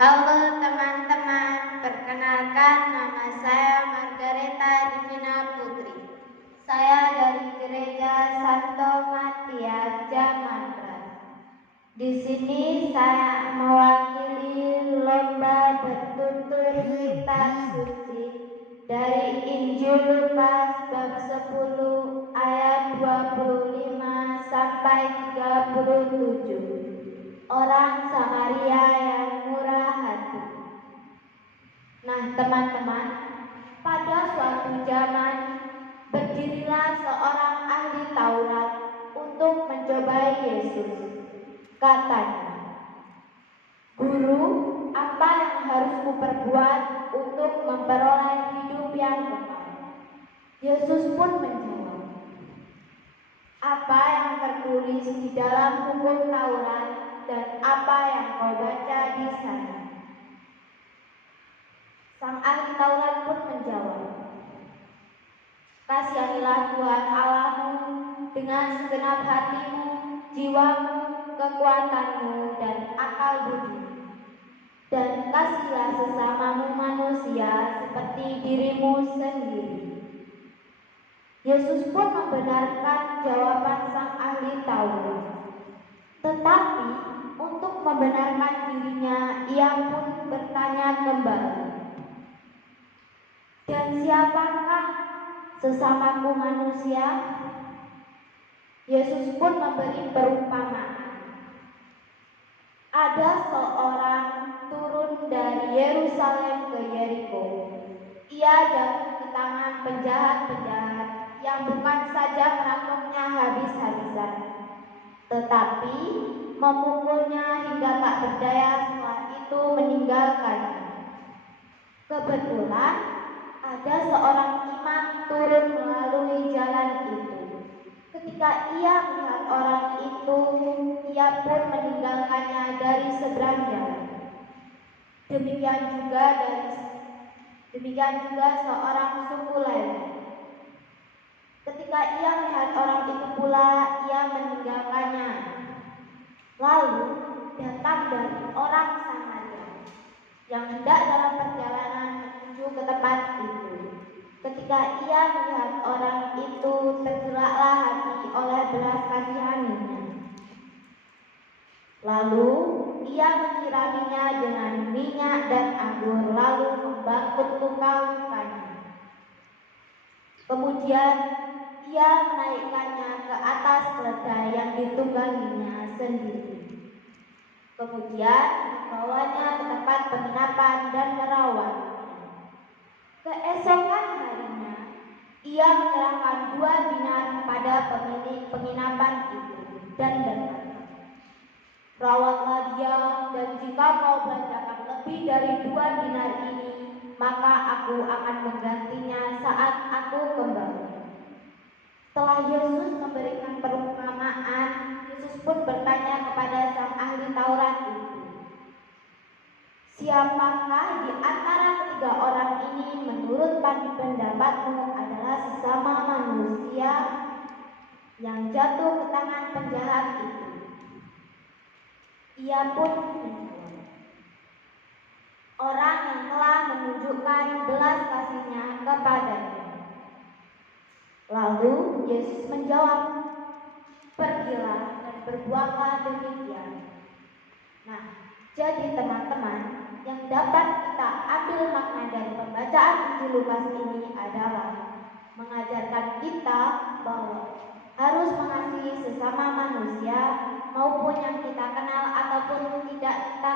Halo teman-teman, perkenalkan nama saya Margareta Divina Putri. Saya dari Gereja Santo Matias Jamatras. Di sini saya mewakili lomba bertutur kitab suci dari Injil Lukas bab 10 ayat 25 sampai 37. Orang Samaria yang murah hati. Nah teman-teman, pada suatu zaman berdirilah seorang ahli Taurat untuk mencobai Yesus. Katanya, "Guru, apa yang harus kuperbuat untuk memperoleh hidup yang kekal?" Yesus pun menjawab, "Apa yang tertulis di dalam hukum Taurat dan apa yang kau baca di sana?" Sang ahli Taurat pun menjawab, "Kasihanilah Tuhan Allahmu dengan segenap hatimu, jiwamu, kekuatanmu, dan akal budimu. Dan kasihilah sesamamu manusia seperti dirimu sendiri." Yesus pun membenarkan jawaban sang ahli Taurat. Tetapi untuk membenarkan dirinya, ia pun bertanya kembali, "Dan siapakah sesamaku manusia?" Yesus pun memberi perumpamaan. Ada seorang turun dari Yerusalem ke Yeriko. Ia jatuh ke tangan penjahat-penjahat yang bukan saja merampoknya habis-habisan, tetapi memukulnya hingga tak berdaya, setelah itu meninggalkannya. Kebetulan ada seorang imam turun melalui jalan itu. Ketika ia melihat orang itu, ia pun meninggalkannya dari seberang jalan. Demikian juga seorang suku lain. Ketika ia melihat orang itu pula, ia meninggalkannya. Lalu datang dari orang Samaria yang hendak dalam perjalanan menuju ke tempat itu. Ketika ia melihat orang itu, tergeraklah hati oleh belas kasihaninya. Lalu ia menyiraminya dengan minyak dan anggur, lalu membangkut luka-lukanya. Kemudian ia menaikkannya ke atas keledai yang ditungganginya sendiri. Kemudian membawanya ke tempat penginapan dan merawatnya. Keesokan harinya, ia menyerahkan 2 dinar kepada pemilik penginapan itu dan berkata, "Rawatlah dia, dan jika kau belanjakan lebih dari 2 dinar ini, maka aku akan menggantinya saat aku kembali." Setelah Yesus memberikan perumpamaan, Yesus pun bertanya kepada sang ahli Taurat itu, "Siapakah di antara ketiga orang ini menurut pendapatmu adalah sesama manusia yang jatuh ke tangan penjahat itu?" Ia pun menjawab, "Orang yang telah menunjukkan belas kasihnya kepadanya." Lalu Yesus menjawab, "Pergilah dan berbuatlah demikian." Nah, jadi teman-teman, yang dapat kita ambil makna dari pembacaan Injil Lukas ini adalah mengajarkan kita bahwa harus mengasihi sesama manusia, maupun yang kita kenal ataupun tidak kita